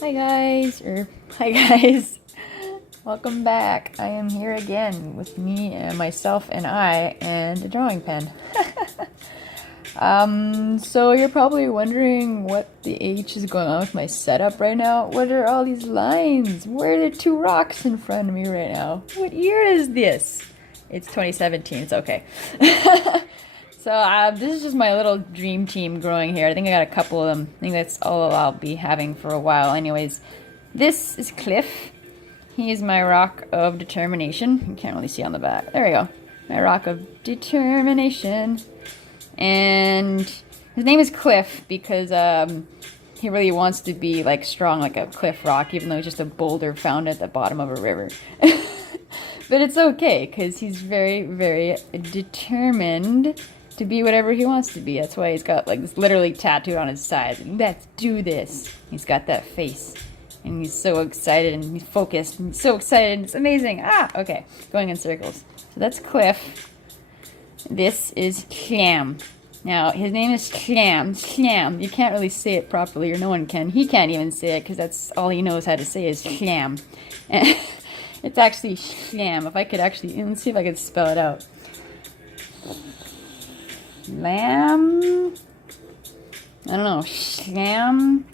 Hi guys, hi guys. Welcome back. I am here again with me and myself and I and a drawing pen. So you're probably wondering what the H is going on with my setup right now. What are all these lines? Where are the two rocks in front of me right now? What year is this? It's 2017, it's okay. So this is just my little dream team growing here. I think I got a couple of them. I think that's all I'll be having for a while. Anyways, this is Cliff. He is my rock of determination. You can't really see on the back. There we go. My rock of determination. And his name is Cliff because he really wants to be like strong like a cliff rock, even though he's just a boulder found at the bottom of a river. But it's okay because he's very, very determined to be whatever he wants to be. That's why he's got like this literally tattooed on his side. Let's do this. He's got that face. And he's so excited and he's focused and he's so excited. It's amazing. Okay. Going in circles. So that's Cliff. This is Clam. Now, his name is Clam. Clam. You can't really say it properly, or no one can. He can't even say it because that's all he knows how to say is Clam. It's actually Clam. If I could actually, let's see if I could spell it out. Lamb? I don't know. Slam?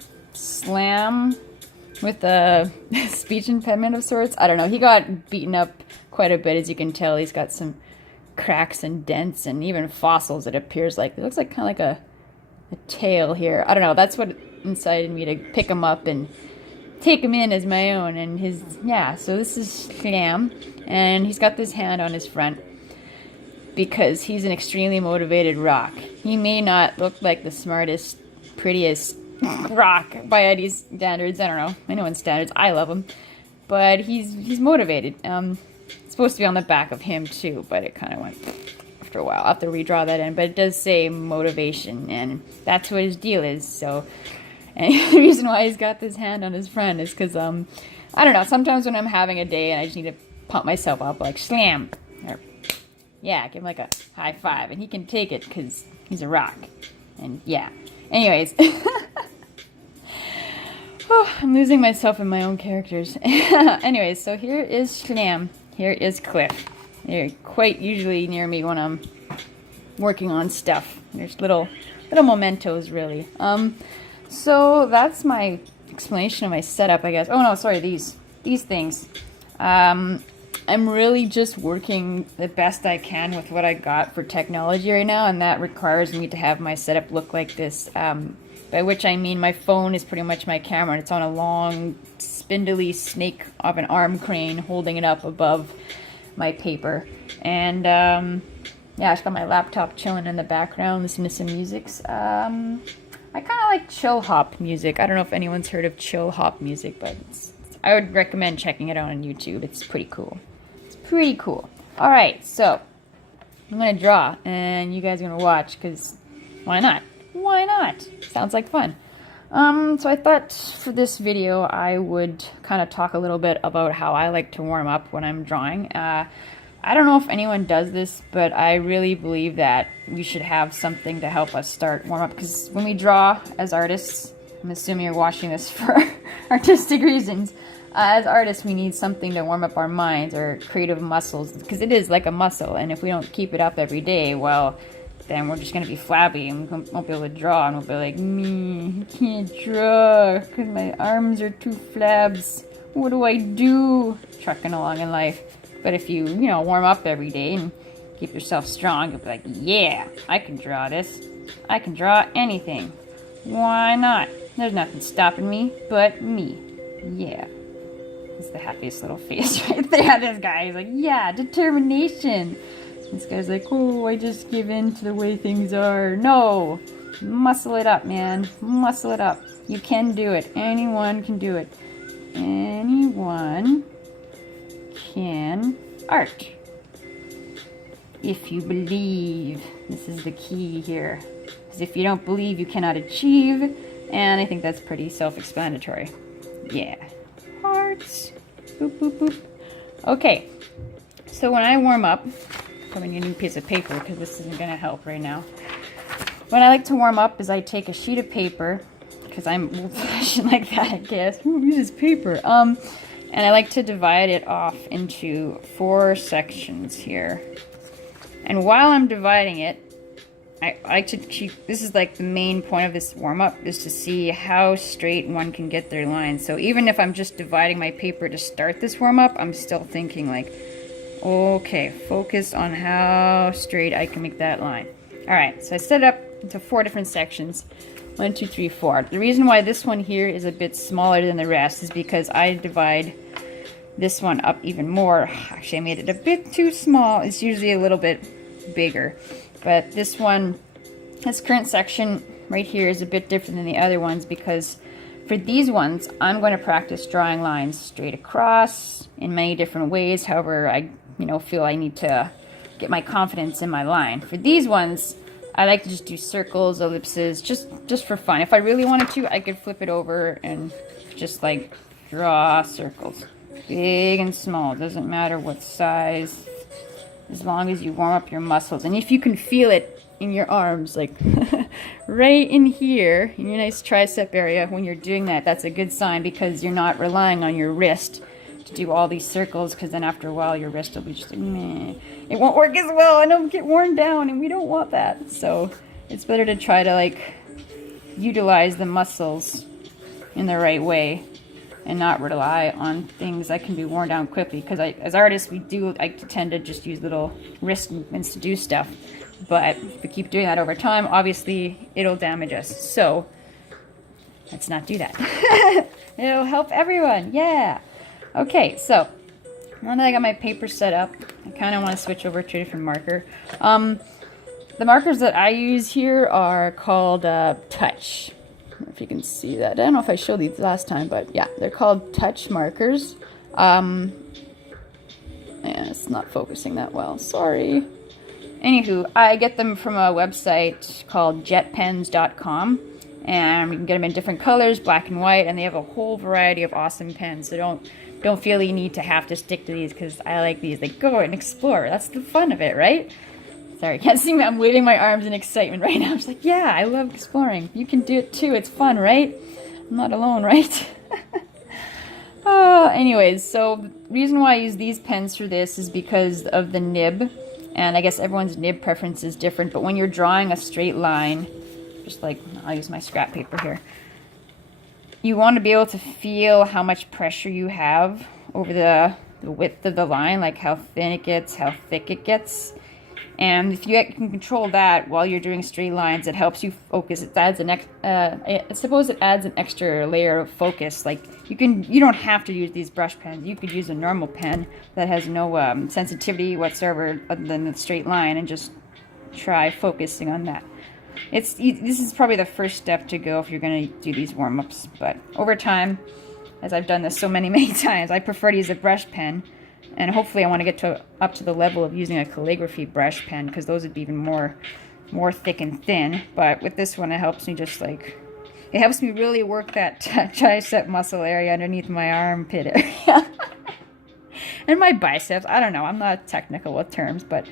With a speech impediment of sorts. I don't know. He got beaten up quite a bit, as you can tell. He's got some cracks and dents and even fossils. It appears like it looks like kind of like a tail here. I don't know. That's what incited me to pick him up and take him in as my own. And so this is Slam, and he's got this hand on his front because he's an extremely motivated rock. He may not look like the smartest, prettiest rock by Eddie's standards. I don't know, anyone's standards. I love him, but he's motivated. It's supposed to be on the back of him too, but it kind of went after a while. I'll have to redraw that in, but it does say motivation, and that's what his deal is. So, and the reason why he's got this hand on his front is because I don't know. Sometimes when I'm having a day and I just need to pump myself up, like slam, or yeah, give him like a high five, and he can take it because he's a rock. And yeah. Anyways. Oh, I'm losing myself in my own characters. Anyways, so here is Slam. Here is Cliff. They're quite usually near me when I'm working on stuff. There's little mementos, really. So that's my explanation of my setup, I guess. Oh no, sorry, these things. I'm really just working the best I can with what I got for technology right now, and that requires me to have my setup look like this. By which I mean my phone is pretty much my camera, and it's on a long, spindly snake of an arm crane holding it up above my paper. And yeah, I just got my laptop chilling in the background, listening to some music. I kind of like chill hop music. I don't know if anyone's heard of chill hop music, but I would recommend checking it out on YouTube. It's pretty cool. It's pretty cool. All right, so I'm gonna draw, and you guys are gonna watch, because why not? Why not? Sounds like fun. So I thought for this video I would kind of talk a little bit about how I like to warm up when I'm drawing. I don't know if anyone does this, but I really believe that we should have something to help us start warm up, because when we draw as artists, I'm assuming you're watching this for artistic reasons, as artists we need something to warm up our minds or creative muscles, because it is like a muscle, and if we don't keep it up every day, well, then we're just going to be flabby and we won't be able to draw, and we'll be like, I can't draw because my arms are too flabs. What do I do? Trucking along in life. But if you warm up every day and keep yourself strong, you'll be like, yeah, I can draw this. I can draw anything. Why not? There's nothing stopping me but me. Yeah. That's the happiest little face right there. This guy is like, yeah, determination. This guy's like, oh, I just give in to the way things are. No! Muscle it up, man. Muscle it up. You can do it. Anyone can do it. Anyone can art. If you believe. This is the key here. Because if you don't believe, you cannot achieve. And I think that's pretty self-explanatory. Yeah. Hearts. Boop, boop, boop. Okay. So when I warm up, I'm going to need a new piece of paper because this isn't going to help right now. When I like to warm up is I take a sheet of paper because I'm old-fashioned like that, I guess. Who uses paper? And I like to divide it off into 4 sections here. And while I'm dividing it, I like to keep, this is like the main point of this warm-up, is to see how straight one can get their lines. So even if I'm just dividing my paper to start this warm-up, I'm still thinking like, okay, focus on how straight I can make that line. Alright, so I set it up into 4 different sections. 1, 2, 3, 4. The reason why this one here is a bit smaller than the rest is because I divide this one up even more. Actually, I made it a bit too small. It's usually a little bit bigger. But this one, this current section right here is a bit different than the other ones because for these ones, I'm going to practice drawing lines straight across in many different ways. However, I feel I need to get my confidence in my line. For these ones, I like to just do circles, ellipses, just for fun. If I really wanted to, I could flip it over and just like draw circles. Big and small, doesn't matter what size, as long as you warm up your muscles. And if you can feel it in your arms, like right in here, in your nice tricep area, when you're doing that, that's a good sign because you're not relying on your wrist to do all these circles, because then after a while your wrist will be just like, meh. It won't work as well and it'll get worn down, and we don't want that. So it's better to try to like utilize the muscles in the right way and not rely on things that can be worn down quickly, because as artists we do like to tend to just use little wrist movements to do stuff, but if we keep doing that over time, obviously it'll damage us. So let's not do that. It'll help everyone. Yeah. Okay, so now that I got my paper set up, I kind of want to switch over to a different marker. The markers that I use here are called Touch. I don't know if you can see that. I don't know if I showed these last time, but yeah, they're called Touch markers. Yeah, it's not focusing that well. Sorry. Anywho, I get them from a website called jetpens.com. And you can get them in different colors, black and white, and they have a whole variety of awesome pens. So don't feel you need to have to stick to these, because I like these. Like, go and explore. That's the fun of it, right? Sorry, can't see me. I'm waving my arms in excitement right now. I'm just like, yeah, I love exploring. You can do it too. It's fun, right? I'm not alone, right? Anyways, so the reason why I use these pens for this is because of the nib. And I guess everyone's nib preference is different. But when you're drawing a straight line, just like, I'll use my scrap paper here, you want to be able to feel how much pressure you have over the width of the line, like how thin it gets, how thick it gets. And if you can control that while you're doing straight lines, it helps you focus. It adds I suppose it adds an extra layer of focus. Like you don't have to use these brush pens. You could use a normal pen that has no sensitivity whatsoever other than the straight line, and just try focusing on that. This is probably the first step to go if you're going to do these warm-ups. But over time, as I've done this so many times, I prefer to use a brush pen. And hopefully I want to get up to the level of using a calligraphy brush pen, because those would be even more thick and thin. But with this one, it helps me it helps me really work that tricep muscle area underneath my armpit area. And my biceps. I don't know. I'm not technical with terms, but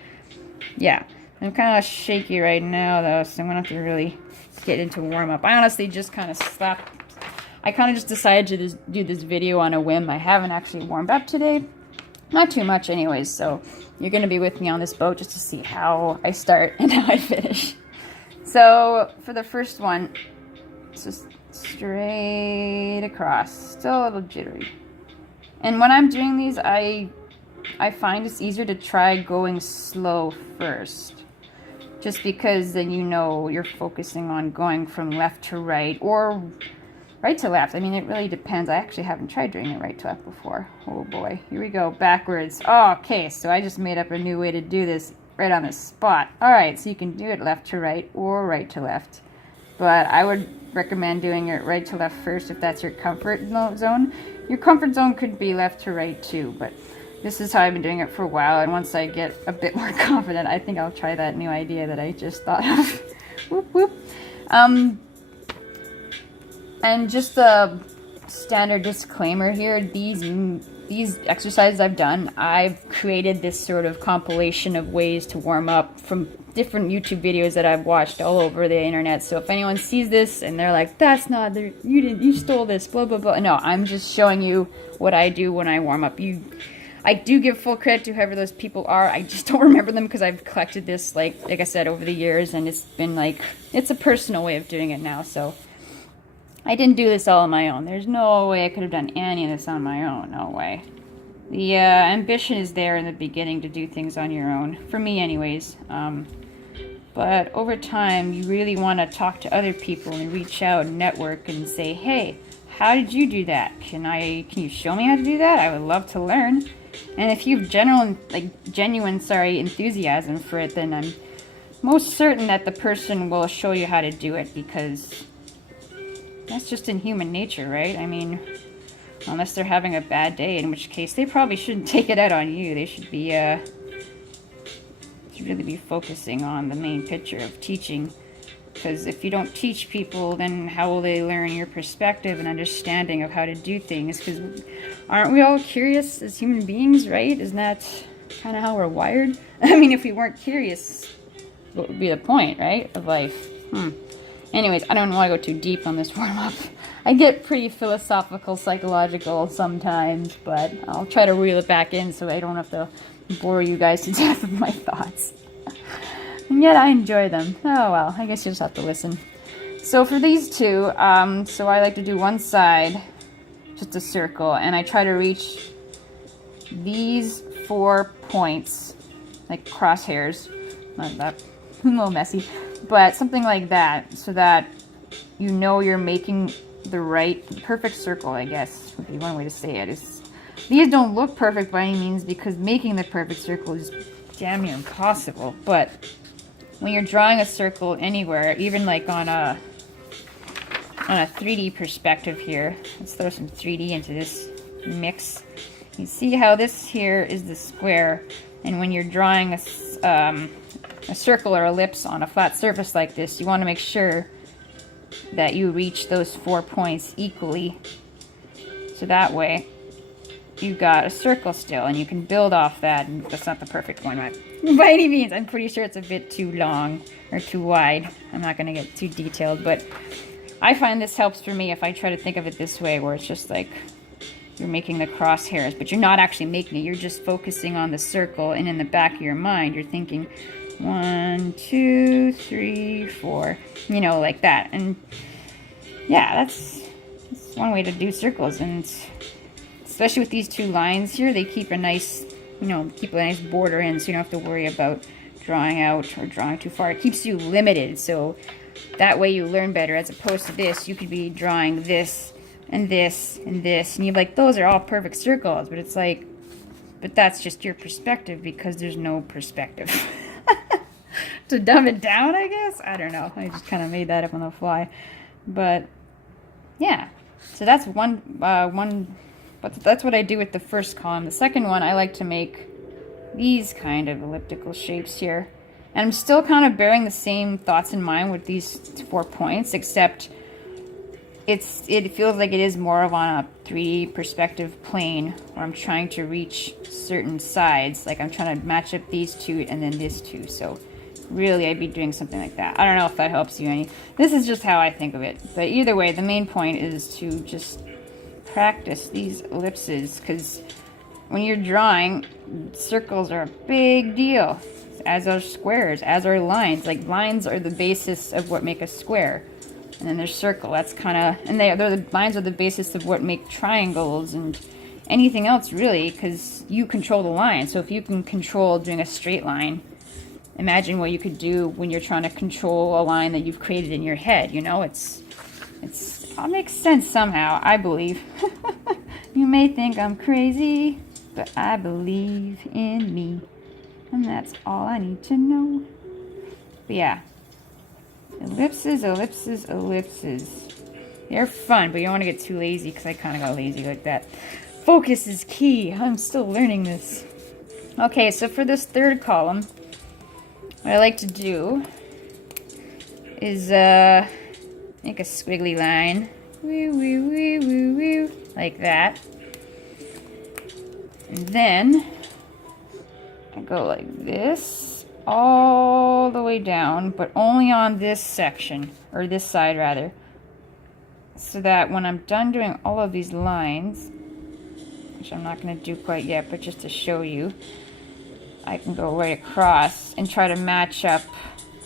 yeah. I'm kind of shaky right now, though, so I'm going to have to really get into warm-up. I honestly just kind of I kind of just decided to do this video on a whim. I haven't actually warmed up today. Not too much anyways, so you're going to be with me on this boat just to see how I start and how I finish. So for the first one, it's just straight across. Still a little jittery. And when I'm doing these, I find it's easier to try going slow first. Just because then you're focusing on going from left to right or right to left. I mean, it really depends. I actually haven't tried doing it right to left before. Oh boy, here we go, backwards. Oh, okay, so I just made up a new way to do this right on the spot. All right, so you can do it left to right or right to left. But I would recommend doing it right to left first if that's your comfort zone. Your comfort zone could be left to right too, but this is how I've been doing it for a while, and once I get a bit more confident, I think I'll try that new idea that I just thought of. Whoop, whoop. And just a standard disclaimer here, these exercises I've done, I've created this sort of compilation of ways to warm up from different YouTube videos that I've watched all over the internet. So if anyone sees this and they're like, that's not, you stole this, blah, blah, blah. No, I'm just showing you what I do when I warm up. I do give full credit to whoever those people are. I just don't remember them because I've collected this, like I said, over the years, and it's been like, it's a personal way of doing it now. So I didn't do this all on my own. There's no way I could have done any of this on my own. No way. The ambition is there in the beginning to do things on your own, for me anyways. But over time, you really want to talk to other people and reach out and network and say, hey, how did you do that? Can you show me how to do that? I would love to learn. And if you have genuine enthusiasm for it, then I'm most certain that the person will show you how to do it, because that's just in human nature, right? I mean, unless they're having a bad day, in which case they probably shouldn't take it out on you. They should be should really be focusing on the main picture of teaching. Because if you don't teach people, then how will they learn your perspective and understanding of how to do things? Because aren't we all curious as human beings, right? Isn't that kind of how we're wired? I mean, if we weren't curious, what would be the point, right, of life? Anyways, I don't want to go too deep on this warm-up. I get pretty philosophical, psychological sometimes, but I'll try to reel it back in so I don't have to bore you guys to death with my thoughts. And yet I enjoy them. Oh well, I guess you just have to listen. So for these two, so I like to do one side, just a circle, and I try to reach these 4 points, like crosshairs. Not that, a little messy, but something like that, so that you know you're making the perfect circle, I guess, would be one way to say it. These don't look perfect by any means, because making the perfect circle is damn near impossible, but when you're drawing a circle anywhere, even like on a 3D perspective here, let's throw some 3D into this mix. You see how this here is the square, and when you're drawing a circle or ellipse on a flat surface like this, you want to make sure that you reach those 4 points equally, so that way you've got a circle still, and you can build off that. And that's not the perfect one by any means. I'm pretty sure it's a bit too long or too wide. I'm not going to get too detailed, but I find this helps for me if I try to think of it this way, where it's just like you're making the crosshairs, but you're not actually making it. You're just focusing on the circle, and in the back of your mind, you're thinking 1, 2, 3, 4, you know, like that. And yeah, that's one way to do circles. And especially with these two lines here, they keep a nice, keep a nice border in, so you don't have to worry about drawing out or drawing too far. It keeps you limited, so that way you learn better, as opposed to this. You could be drawing this and this and this, and you're like, those are all perfect circles, but it's like, but that's just your perspective, because there's no perspective. To dumb it down, I guess? I don't know. I just kind of made that up on the fly. But yeah, so that's but that's what I do with the first column. The second one, I like to make these kind of elliptical shapes here. And I'm still kind of bearing the same thoughts in mind with these 4 points, except it feels like it is more of on a 3D perspective plane, where I'm trying to reach certain sides. Like I'm trying to match up these two and then this two. So really, I'd be doing something like that. I don't know if that helps you any. This is just how I think of it. But either way, the main point is to just practice these ellipses, because when you're drawing, circles are a big deal, as are squares, as are lines. Like lines are the basis of what make a square, and then there's circle. That's kind of, and the lines are the basis of what make triangles and anything else, really, because you control the line. So if you can control doing a straight line, imagine what you could do when you're trying to control a line that you've created in your head. It all makes sense somehow, I believe. You may think I'm crazy, but I believe in me. And that's all I need to know. But yeah. Ellipses, ellipses, ellipses. They're fun, but you don't want to get too lazy, because I kind of got lazy like that. Focus is key. I'm still learning this. Okay, so for this third column, what I like to do is make a squiggly line, woo, woo, woo, woo, woo, like that. And then I go like this all the way down, but only on this section, or this side rather, so that when I'm done doing all of these lines, which I'm not going to do quite yet, but just to show you, I can go right across and try to match up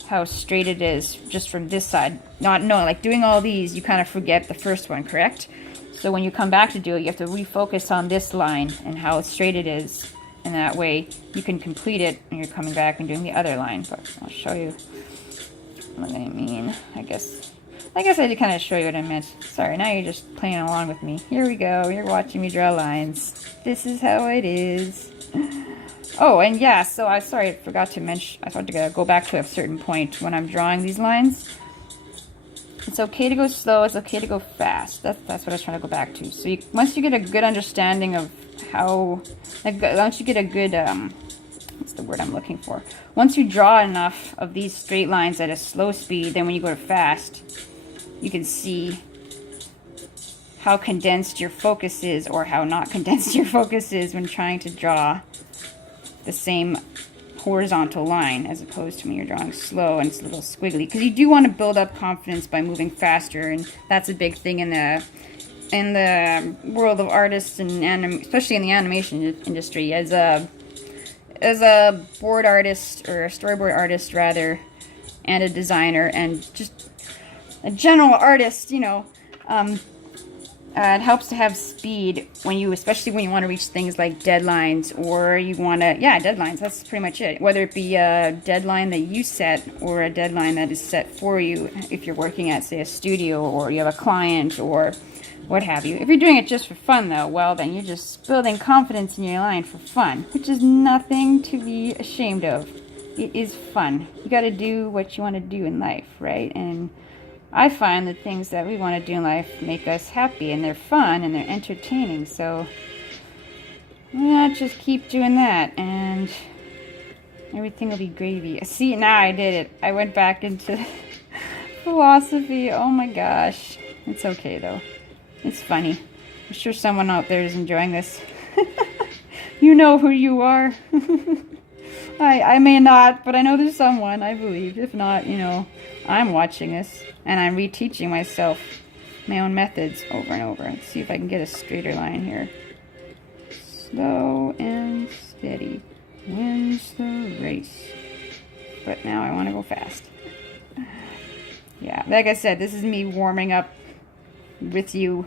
how straight it is just from this side. Like doing all these, you kind of forget the first one, correct? So when you come back to do it, you have to refocus on this line and how straight it is. And that way you can complete it and you're coming back and doing the other line. But I'll show you what I mean. I guess I did kind of show you what I meant. Sorry, now you're just playing along with me. Here we go. You're watching me draw lines. This is how it is. Oh, and yeah, so I forgot to mention, I thought to go back to a certain point when I'm drawing these lines. It's okay to go slow, it's okay to go fast. That's what I was trying to go back to. So once you get a good understanding of how, once you get a good, what's the word I'm looking for? Once you draw enough of these straight lines at a slow speed, then when you go to fast, you can see how condensed your focus is or how not condensed your focus is when trying to draw the same horizontal line as opposed to when you're drawing slow and it's a little squiggly, because you do want to build up confidence by moving faster, and that's a big thing in the world of artists and especially in the animation industry. As a board artist, or a storyboard artist rather, and a designer and just a general artist, you know, it helps to have speed especially when you want to reach things like deadlines, or you want to, deadlines, that's pretty much it. Whether it be a deadline that you set or a deadline that is set for you if you're working at, say, a studio or you have a client or what have you. If you're doing it just for fun, though, well, then you're just building confidence in your line for fun, which is nothing to be ashamed of. It is fun. You got to do what you want to do in life, right? And I find the things that we want to do in life make us happy, and they're fun, and they're entertaining, so why not just keep doing that, and everything will be gravy. See, now I did it. I went back into philosophy. Oh my gosh. It's okay, though. It's funny. I'm sure someone out there is enjoying this. You know who you are. I may not, but I know there's someone, I believe. If not, you know, I'm watching this, and I'm reteaching myself my own methods over and over. Let's see if I can get a straighter line here. Slow and steady wins the race. But now I want to go fast. Yeah, like I said, this is me warming up with you,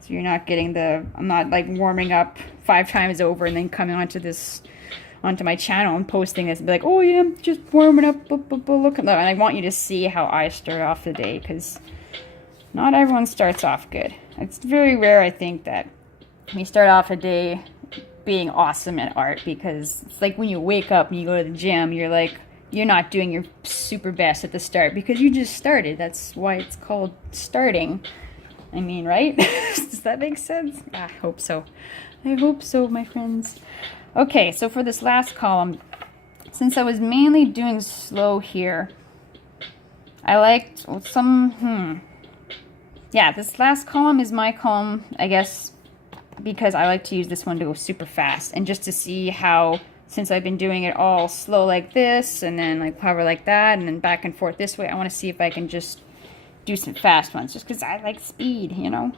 so you're not getting I'm not like warming up 5 times over and then coming onto my channel and posting this and be like, oh yeah, I'm just warming up, look. And I want you to see how I start off the day, because not everyone starts off good. It's very rare, I think, that we start off a day being awesome at art, because it's like when you wake up and you go to the gym, you're not doing your super best at the start because you just started. That's why it's called starting. I mean, right? Does that make sense? I hope so. I hope so, my friends. Okay, so for this last column, since I was mainly doing slow here, I liked this last column is my column, I guess, because I like to use this one to go super fast, and just to see how, since I've been doing it all slow like this, and then like hover like that, and then back and forth this way, I want to see if I can just do some fast ones, just because I like speed, you know?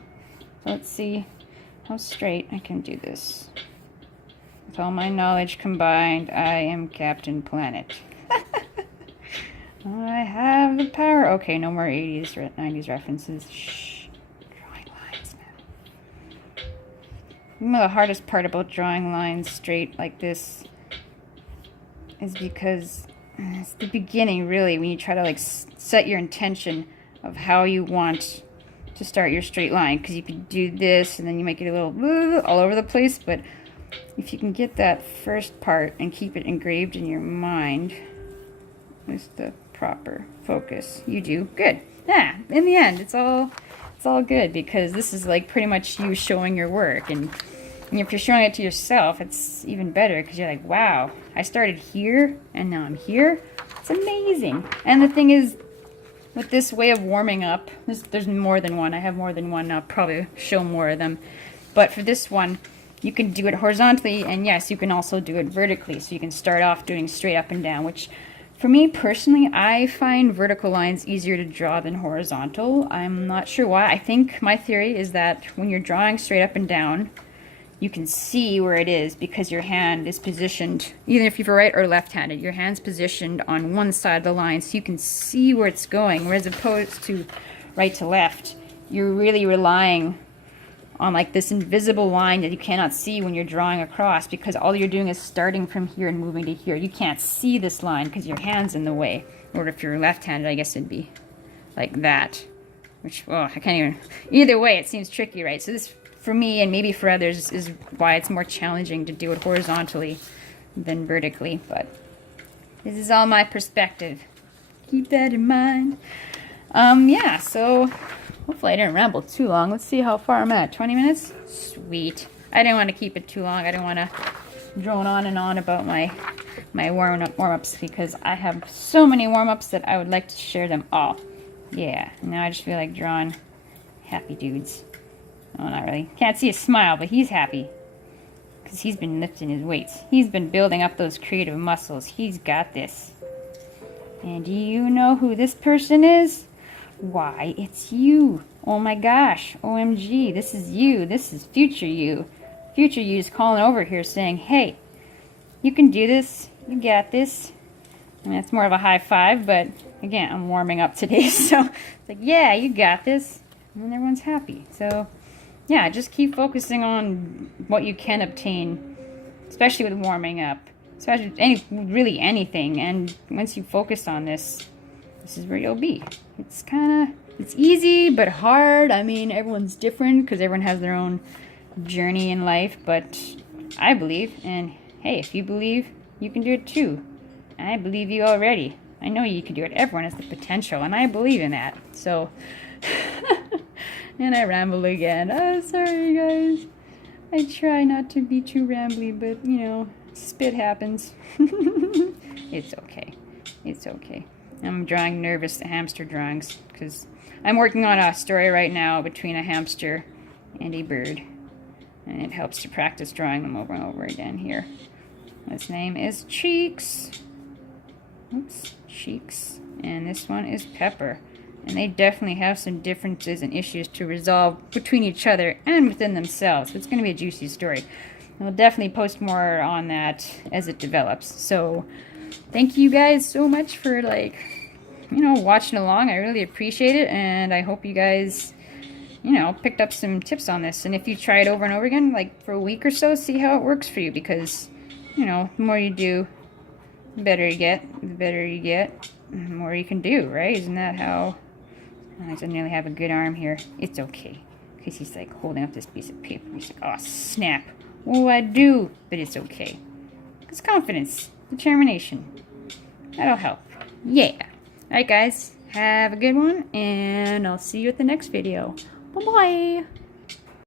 So let's see how straight I can do this. With all my knowledge combined, I am Captain Planet. I have the power. Okay, no more 80s, 90s references. Shh. Drawing lines now. You know, the hardest part about drawing lines straight like this is because it's the beginning, really, when you try to like set your intention of how you want to start your straight line, because you can do this and then you make it a little all over the place, but if you can get that first part and keep it engraved in your mind with the proper focus, you do good. Yeah, in the end, it's all good, because this is like pretty much you showing your work, and if you're showing it to yourself, it's even better, because you're like, wow, I started here and now I'm here. It's amazing. And the thing is, with this way of warming up, there's more than one. I have more than one. I'll probably show more of them. But for this one, you can do it horizontally, and yes, you can also do it vertically. So you can start off doing straight up and down, which For me personally, I find vertical lines easier to draw than horizontal. I'm not sure why. I think my theory is that when you're drawing straight up and down, you can see where it is because your hand is positioned, either if you're right or left-handed, your hand's positioned on one side of the line so you can see where it's going, whereas opposed to right to left, you're really relying on like this invisible line that you cannot see when you're drawing across because all you're doing is starting from here and moving to here. You can't see this line because your hand's in the way. Or if you're left-handed, I guess it'd be like that. Which, oh, I can't even... Either way, it seems tricky, right? So this, for me, and maybe for others, is why it's more challenging to do it horizontally than vertically. But this is all my perspective. Keep that in mind. Yeah, so... Hopefully I didn't ramble too long. Let's see how far I'm at. 20 minutes? Sweet. I didn't want to keep it too long. I didn't want to drone on and on about my warm-ups because I have so many warm-ups that I would like to share them all. Yeah, now I just feel like drawing happy dudes. Oh, not really. Can't see a smile, but he's happy because he's been lifting his weights. He's been building up those creative muscles. He's got this. And do you know who this person is? Why, it's you. Oh my gosh. OMG, this is you. This is future you. Future you is calling over here saying, hey, you can do this. You got this. And it's more of a high five, but again, I'm warming up today. So it's like, yeah, you got this. And then everyone's happy. So yeah, just keep focusing on what you can obtain, especially with warming up. Especially really anything. And once you focus on this, this is where you'll be. It's easy, but hard. I mean, everyone's different because everyone has their own journey in life, but I believe, and hey, if you believe, you can do it too. I believe you already. I know you can do it. Everyone has the potential, and I believe in that. So, and I ramble again. Oh, sorry, guys. I try not to be too rambly, but, you know, spit happens. It's okay. It's okay. I'm drawing nervous hamster drawings because I'm working on a story right now between a hamster and a bird. And it helps to practice drawing them over and over again here. His name is Cheeks. Oops, Cheeks. And this one is Pepper. And they definitely have some differences and issues to resolve between each other and within themselves. So it's going to be a juicy story. I'll definitely post more on that as it develops. So thank you guys so much for, like, you know, watching along. I really appreciate it, and I hope you guys, you know, picked up some tips on this. And if you try it over and over again, like for a week or so, see how it works for you, because, you know, the more you do, the better you get. The better you get, the more you can do, right? Isn't that how... I don't nearly have a good arm here. It's okay, because he's like holding up this piece of paper. He's like, oh, snap. What will I do? But it's okay. It's confidence. Determination. That'll help. Yeah. Alright guys, have a good one, and I'll see you at the next video. Bye-bye!